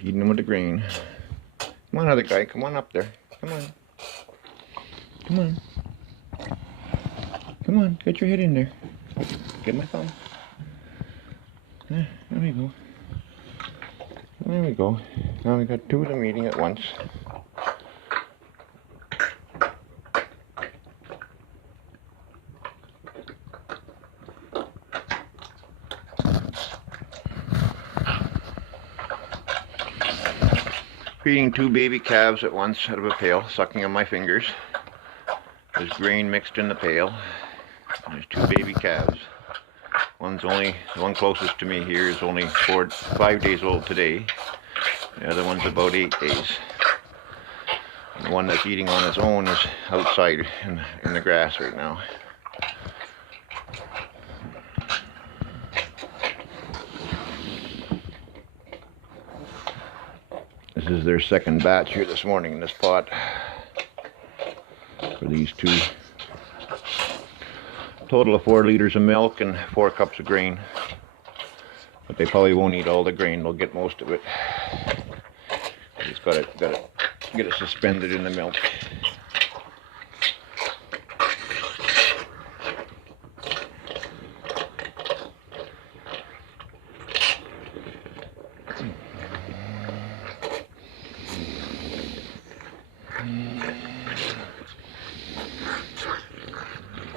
Feeding them with the grain. Come on, other guy. Come on up there. Come on. Come on. Come on. Get your head in there. Get my thumb. There we go. There we go. Now we got two of them eating at once. Feeding two baby calves at once out of a pail, sucking on my fingers. There's grain mixed in the pail. There's two baby calves. The one closest to me here is only 5 days old today. The other one's about 8 days. And the one that's eating on its own is outside in the grass right now. This is their second batch here this morning in this pot for these two. Total of 4 liters of milk and 4 cups of grain. But they probably won't eat all the grain, they'll get most of it. Just gotta get it suspended in the milk.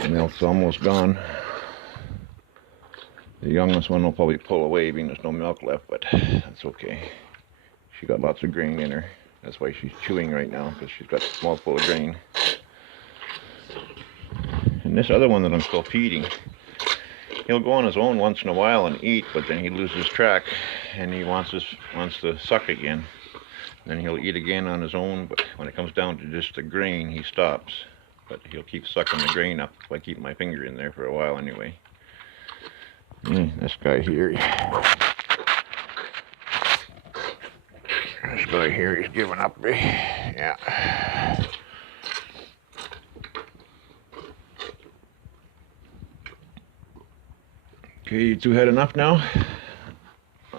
The milk's almost gone. The youngest one will probably pull away being there's no milk left, but that's okay. She got lots of grain in her. That's why she's chewing right now, because she's got a mouthful of grain. And this other one that I'm still feeding, he'll go on his own once in a while and eat, but then he loses track and he wants to suck again. Then he'll eat again on his own, but when it comes down to just the grain, he stops. But he'll keep sucking the grain up if I keep my finger in there for a while anyway. This guy here. This guy here, he's giving up. Yeah. Okay, you two had enough now?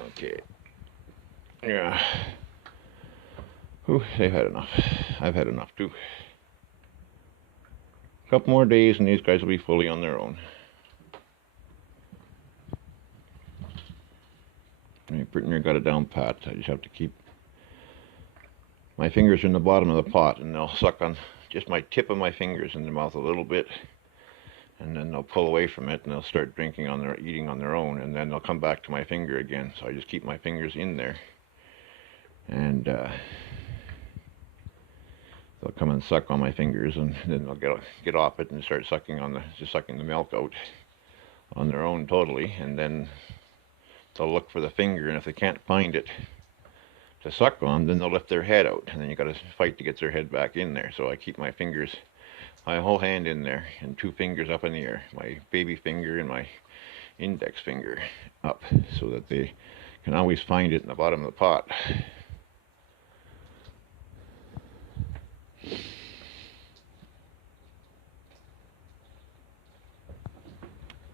Okay. Yeah. Whew, they've had enough. I've had enough too. A couple more days and these guys will be fully on their own. I pretty near got it down pat. I just have to keep my fingers in the bottom of the pot and they'll suck on just my tip of my fingers in their mouth a little bit, and then they'll pull away from it and they'll start eating on their own, and then they'll come back to my finger again. So I just keep my fingers in there, and they'll come and suck on my fingers, and then they'll get off it and start sucking the milk out on their own totally, and then they'll look for the finger, and if they can't find it to suck on, then they'll lift their head out, and then you got to fight to get their head back in there. So I keep my whole hand in there, and 2 fingers up in the air, my baby finger and my index finger up, so that they can always find it in the bottom of the pot.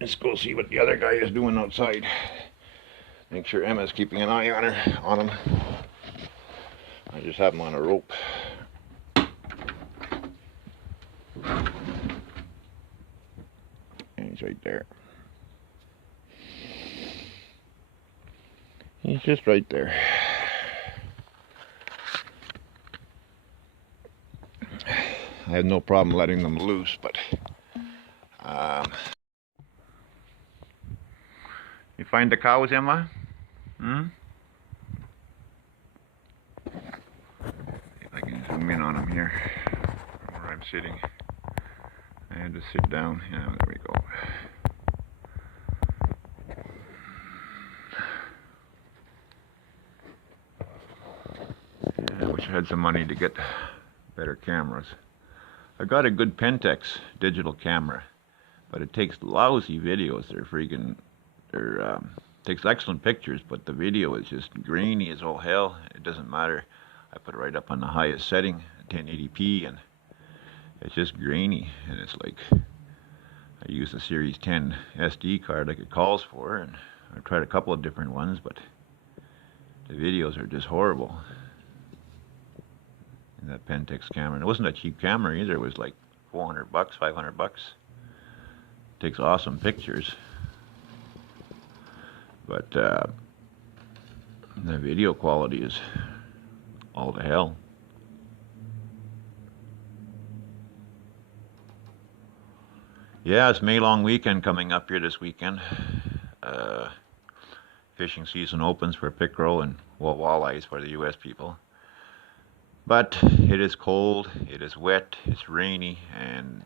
Let's go see what the other guy is doing outside. Make sure Emma's keeping an eye on him. I just have him on a rope. And he's right there. He's just right there. I have no problem letting them loose, but you find the cows, Emma? If I can zoom in on them here from where I'm sitting. I had to sit down. Yeah, there we go. Yeah, I wish I had some money to get better cameras. I got a good Pentax digital camera, but it takes lousy videos. Takes excellent pictures, but the video is just grainy as all hell. It doesn't matter. I put it right up on the highest setting, 1080p, and it's just grainy. And it's like, I use the Series 10 SD card like it calls for, and I've tried a couple of different ones, but The videos are just horrible. In that Pentax camera. And it wasn't a cheap camera either. It was like $400, $500. Takes awesome pictures. But the video quality is all to hell. Yeah, it's May long weekend coming up here this weekend. Fishing season opens for pickerel and walleyes for the U.S. people. But it is cold, it is wet, it's rainy, and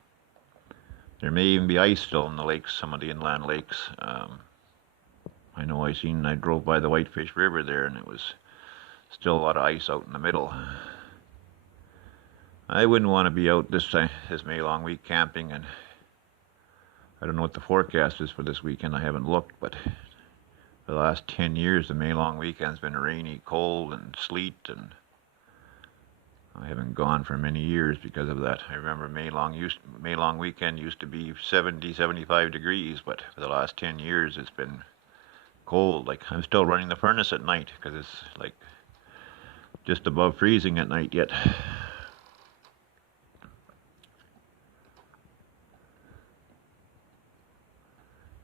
there may even be ice still in the lakes, some of the inland lakes. I know I drove by the Whitefish River there, and it was still a lot of ice out in the middle. I wouldn't want to be out this May long week camping, and I don't know what the forecast is for this weekend. I haven't looked, but for the last 10 years, the May long weekend's been rainy, cold, and sleet, and I haven't gone for many years because of that. I remember May long weekend used to be 70, 75 degrees, but for the last 10 years, it's been cold. Like, I'm still running the furnace at night because it's like just above freezing at night yet.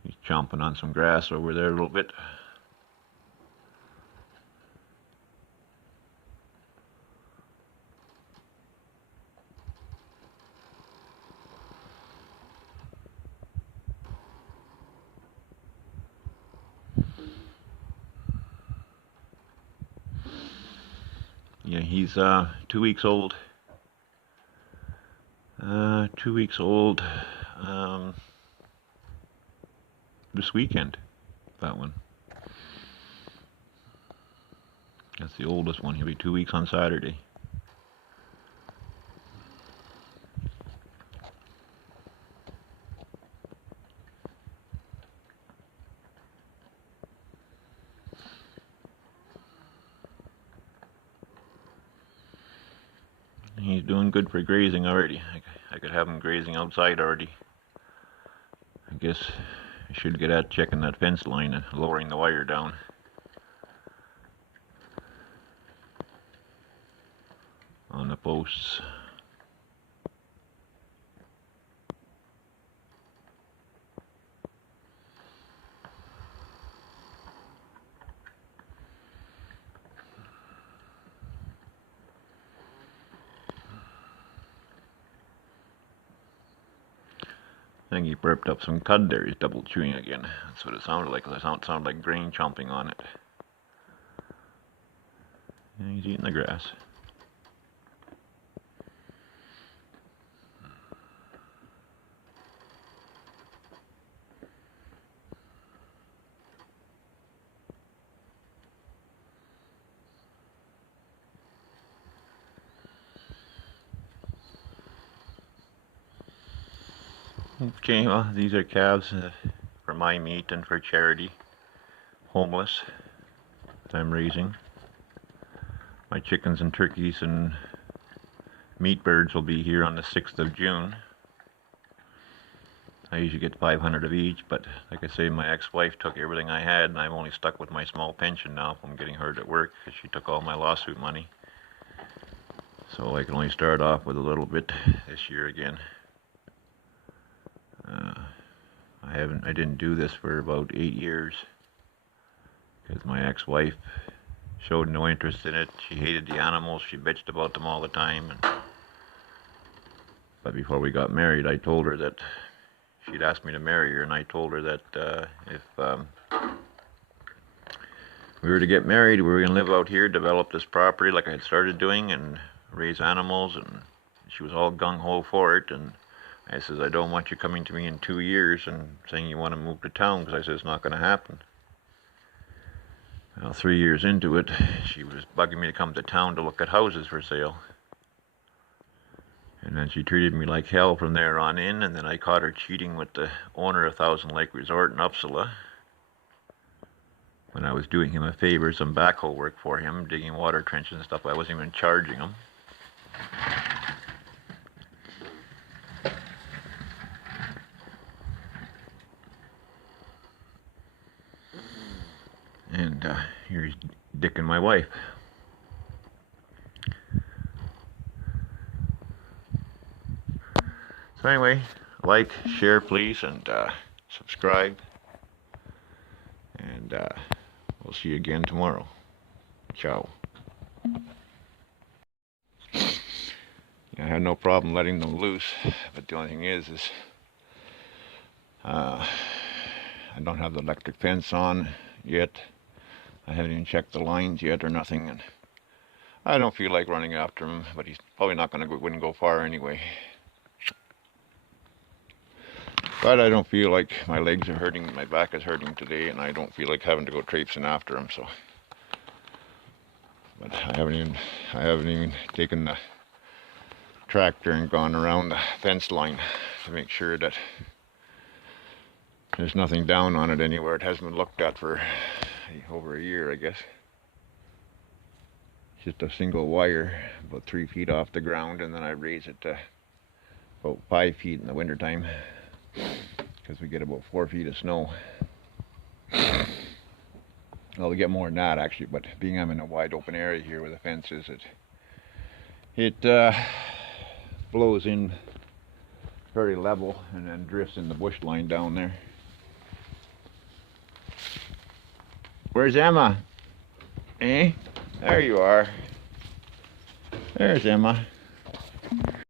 He's chomping on some grass over there a little bit. Yeah, he's 2 weeks old. 2 weeks old this weekend, that one. That's the oldest one. He'll be 2 weeks on Saturday. He's doing good for grazing already. I could have him grazing outside already. I guess I should get at checking that fence line and lowering the wire down. On the posts. I think he burped up some cud there. He's double chewing again. That's what it sounded like. It sounded like grain chomping on it. And he's eating the grass. Okay, well, these are calves for my meat and for charity. Homeless that I'm raising. My chickens and turkeys and meat birds will be here on the 6th of June. I usually get 500 of each, but like I say, my ex-wife took everything I had, and I'm only stuck with my small pension now from getting hurt at work because she took all my lawsuit money. So I can only start off with a little bit this year again. I didn't do this for about 8 years because my ex-wife showed no interest in it. She hated the animals. She bitched about them all the time. But before we got married, I told her that she'd asked me to marry her, and I told her that if we were to get married, we were going to live out here, develop this property like I had started doing, and raise animals. And she was all gung-ho for it. And I says, I don't want you coming to me in 2 years and saying you want to move to town, because I said it's not going to happen. Well, 3 years into it, she was bugging me to come to town to look at houses for sale. And then she treated me like hell from there on in, and then I caught her cheating with the owner of Thousand Lake Resort in Uppsala. When I was doing him a favor, some backhoe work for him, digging water trenches and stuff, I wasn't even charging him. And here's Dick and my wife. So anyway, like, share please, and subscribe. And we'll see you again tomorrow. Ciao. I have no problem letting them loose, but the only thing is I don't have the electric fence on yet. I haven't even checked the lines yet or nothing, and I don't feel like running after him, but he's probably not going to wouldn't go far anyway. But I don't feel like my legs are hurting, my back is hurting today, and I don't feel like having to go traipsing after him. So, but I haven't even taken the tractor and gone around the fence line to make sure that there's nothing down on it anywhere. It hasn't been looked at for over a year, I guess. It's just a single wire about 3 feet off the ground, and then I raise it to about 5 feet in the wintertime because we get about 4 feet of snow. Well, we get more than that actually, but being I'm in a wide open area here where the fence is, it flows in very level and then drifts in the bush line down there. Where's Emma? Eh? There you are. There's Emma.